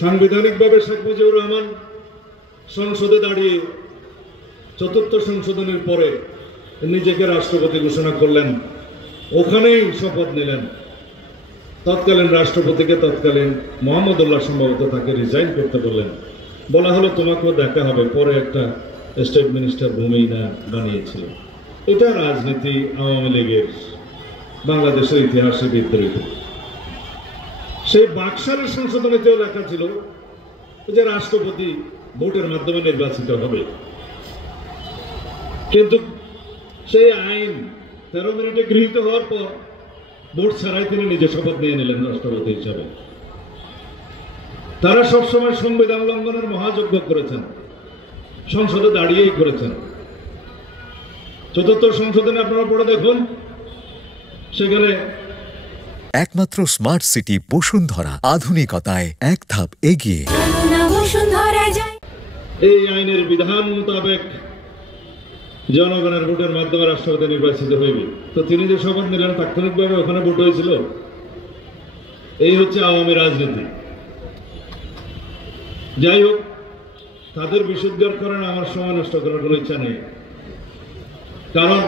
সাংবিধানিকভাবে শেখ মুজিবুর রহমান সংসদে দাঁড়িয়ে চতুর্থ সংশোধনের পরে নিজেকে রাষ্ট্রপতি ঘোষণা করলেন, ওখানেই শপথ নিলেন। তৎকালীন রাষ্ট্রপতিকে তৎকালীন মোহাম্মদুল্লাহ সম্ভবত তাকে রিজাইন করতে বললেন, বলা হলো তোমাকেও দেখা হবে। পরে একটা স্টেট মিনিস্টার ভূমিনা বানিয়েছিল। এটা রাজনীতি, আওয়ামী লীগের বাংলাদেশের ইতিহাসে বিদ্রোহী। সেই বাকশালের সংশোধনীতেও লেখা ছিল যে রাষ্ট্রপতি ভোটের মাধ্যমে নির্বাচিত হবে, কিন্তু সেই আইন 13 মিনিটে গৃহীত হওয়ার পর ভোট ছাড়াই তিনি নিজে শপথ নিয়ে নিলেন রাষ্ট্রপতি হিসাবে। তারা সবসময় সংবিধান লঙ্ঘনের মহাযজ্ঞ করেছেন, সংসদে দাঁড়িয়েই করেছেন। চতুর্থ সংশোধনে আপনারা পড়ে দেখুন, সেখানে একমাত্র স্মার্ট সিটি বসুন্ধরা, আধুনিকতায় এক ধাপ এগিয়ে। এই আইনের বিধান মোতাবেক জনগণের ভোটের মাধ্যমে রাষ্ট্রপতি নির্বাচিত হইবে। তো তিনি যে শপথ নিলেন তাৎক্ষণিকভাবে ওখানে ভোট হয়েছিল। এই হচ্ছে আওয়ামী রাজনীতি। যাই হোক, তাদের বিশুদ্ধার করেন, আমার সময় নষ্ট করার কোনো ইচ্ছা নেই। কারণ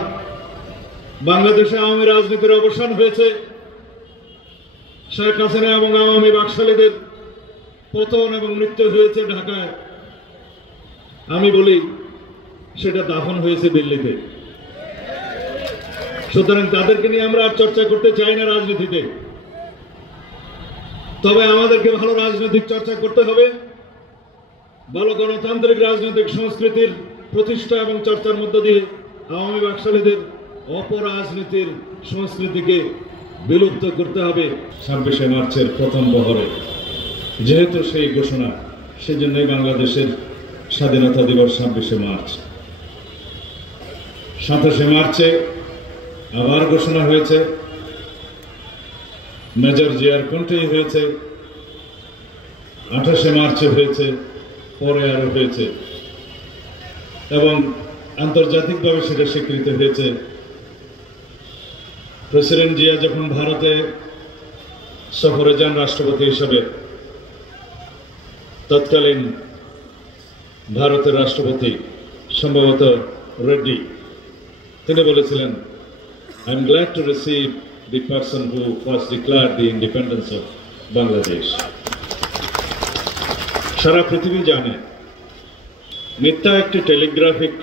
বাংলাদেশে আওয়ামী রাজনীতির অবসান হয়েছে। শেখ হাসিনা এবং আওয়ামী বাকশালীদের পতন এবং মৃত্যু হয়েছে ঢাকায়। আমি বলি সেটা দাফন হয়েছে দিল্লিতে। সুতরাং তাদেরকে নিয়ে আমরা আর চর্চা করতে চাই না রাজনীতিতে। তবে আমাদেরকে ভালো রাজনৈতিক চর্চা করতে হবে, ভালো গণতান্ত্রিক রাজনৈতিক সংস্কৃতির প্রতিষ্ঠা এবং চর্চার মধ্য দিয়ে আওয়ামী বাকশালীদের অপরাজনীতির সংস্কৃতিকে বিলুপ্ত করতে হবে। 26শে মার্চের প্রথম বহরে যেহেতু সেই ঘোষণা, সেজন্যই বাংলাদেশের স্বাধীনতা দিবস 26শে মার্চ। 27শে মার্চে আবার ঘোষণা হয়েছে, মেজর জিয়ার কণ্ঠেই হয়েছে। 28শে মার্চে হয়েছে, পরে আরো হয়েছে, এবং আন্তর্জাতিকভাবে সেটা স্বীকৃত হয়েছে। প্রেসিডেন্ট জিয়া যখন ভারতে সফরে যান রাষ্ট্রপতি হিসেবে, তৎকালীন ভারতের রাষ্ট্রপতি সম্ভবত রেড্ডি, তিনি বলেছিলেন, I am glad to receive the person who first declared the independence of Bangladesh. সারা পৃথিবী জানে মিথ্যা একটি টেলিগ্রাফিক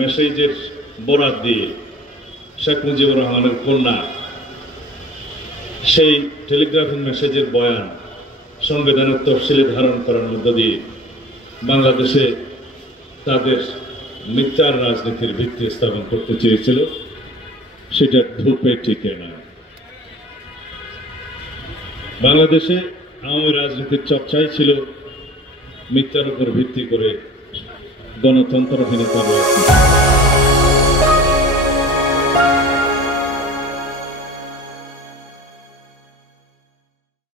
মেসেজের বরাত দিয়ে শেখ মুজিবুর রহমানের কন্যা সেই টেলিগ্রাফিক মেসেজের বয়ান সংবিধানের তফসিলে ধারণ করার মধ্য দিয়ে বাংলাদেশে তাদের মিথ্যার রাজনীতির ভিত্তি স্থাপন করতে চেয়েছিল। সেটা ধূপে টিকে না। বাংলাদেশে আওয়ামী রাজনীতির চর্চাই ছিল মিথ্যার উপর ভিত্তি করে গণতন্ত্রহীনতা।